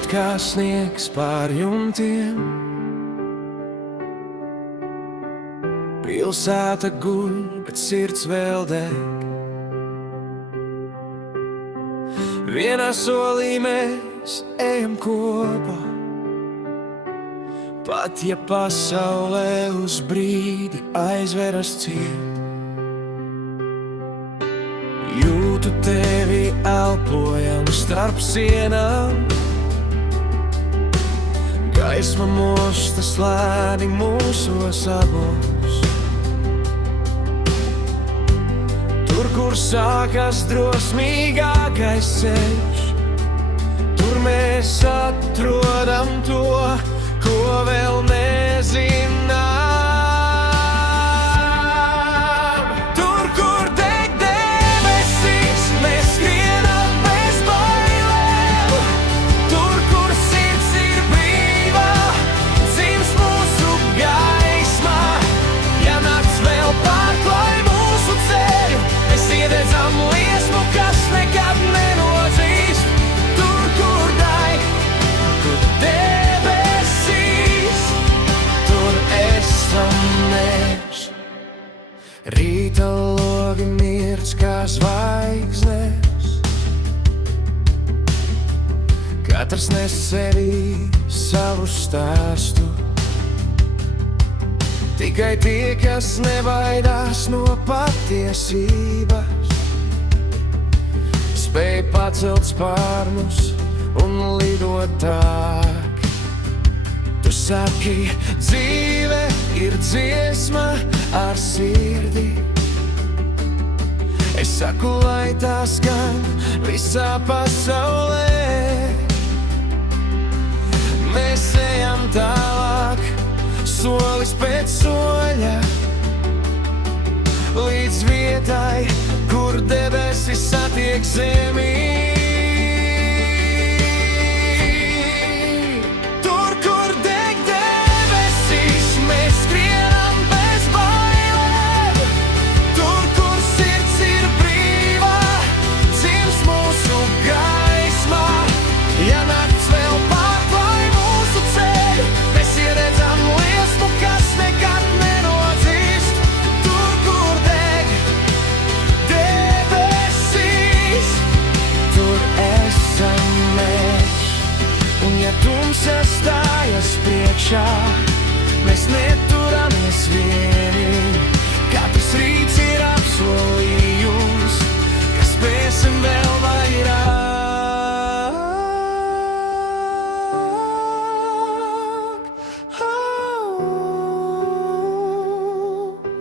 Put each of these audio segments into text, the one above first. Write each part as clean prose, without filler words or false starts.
Krīt kā sniegs pār jumtiem, pilsēta guļ, bet sirds vēl deg. Vienā solī mēs ejam kopā, pat ja pasaulē uz brīdi aizveras ciet. Jūtu tevi elpojam starp sienām, gaisma mosta slēni mūsos abos. Tur, kur sākas drosmīgākais ceļš, tur mēs atrodam to, ko vēl nezinām. Tur, kur deg debesis, mēs skrienam bez bailēm. Tur, kur sirds ir brīva, dzimst mūsu gaisma. Ja nakts vēl pārklāj mūsu ceļu, mēs iededzam liesmu, kas nekad nenodzīst. Tur, kur deg, kur debesīs, tur esam mēs. Rīta logi mirdz kā zvaigznes, katrs nes sevī savu stāstu. Tikai tie, kas nebaidās no patiesības, spēj pacelt spārnus un lidot tālāk. Tu saki, dzīve ir dziesma ar sirdi. Es saku, lai tā skan visā pasaulē. Mēs ejam tālāk, solis pēc soļa, līdz vietai, kur debesis satiek zemi. Tur, kur deg debesis, mēs skrienam bez bailēm. Tur, kur sirds ir brīva, dzimst mūsu gaisma. Ja nakts vēl pārklāj mūsu ceļu, mēs ieredzam liesmu, kas nekad nenodzīst. Tur, kur deg debesīs, tur esam mēs. Un ja tumsa stājas priekšā, mēs neturamies vieni. Katrs rīts ir apsolījums, ka spēsim vēl vairāk.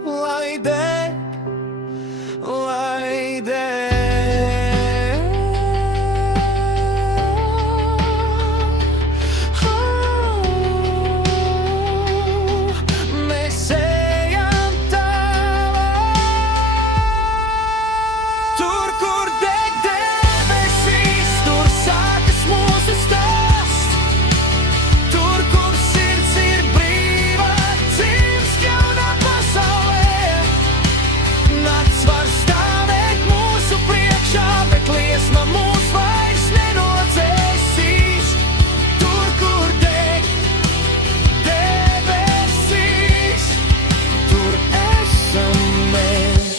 Lai deg, lai deg. Mēs ejam tālāk. Tur, kur deg debesīs, tur sākas mūsu stāsts. Tur, kur sirds ir brīva, dzimst jaunā pasaulē. Nakts var stāvēt mūsu priekšā, bet liesma mūs vairs nenodzēsīs. Tur, kur deg debesīs, tur esam mēs.